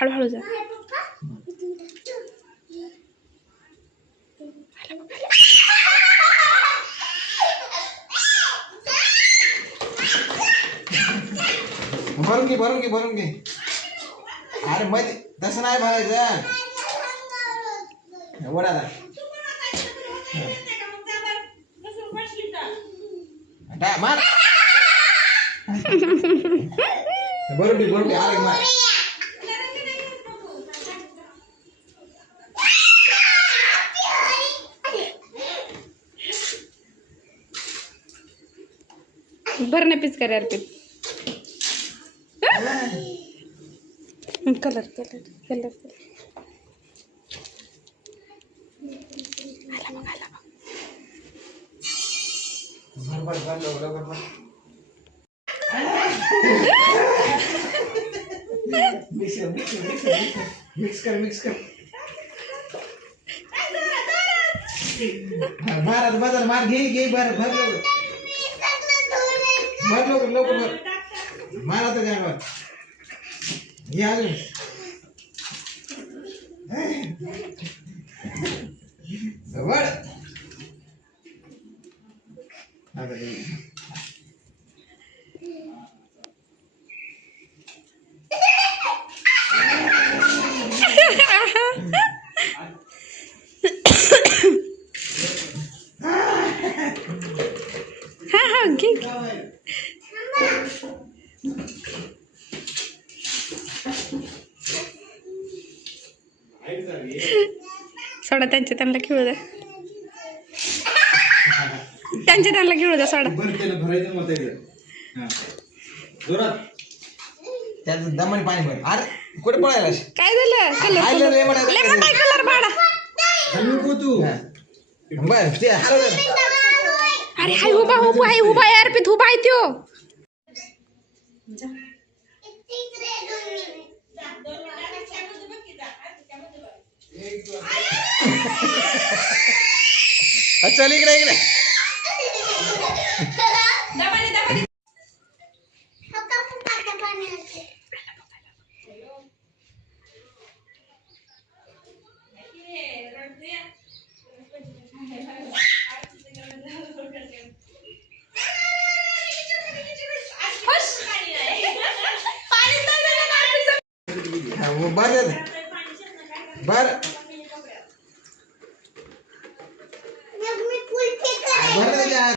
हळूहळू जा. भरून घे. अरे मध्ये तसं नाही भरायचं. वडा मार. भरून घे. अरे मार. भरणे पीस कर यार पीस. कलर कलर कलर आला बघ. मिक्स कर. मार घे भर लवकर मार आता जाणार. हे अजून हा घे. सोडा त्यांना खेळू द्या. त्यांना खेळू द्या. सोडा त्याचं दमन पाणी भर. अरे कुठे पळायला काय झालं? कलर लेमन काय कलर बाळा. अरे हाय उभा यार पित उभा आहे त्यो. चल इकडे. बर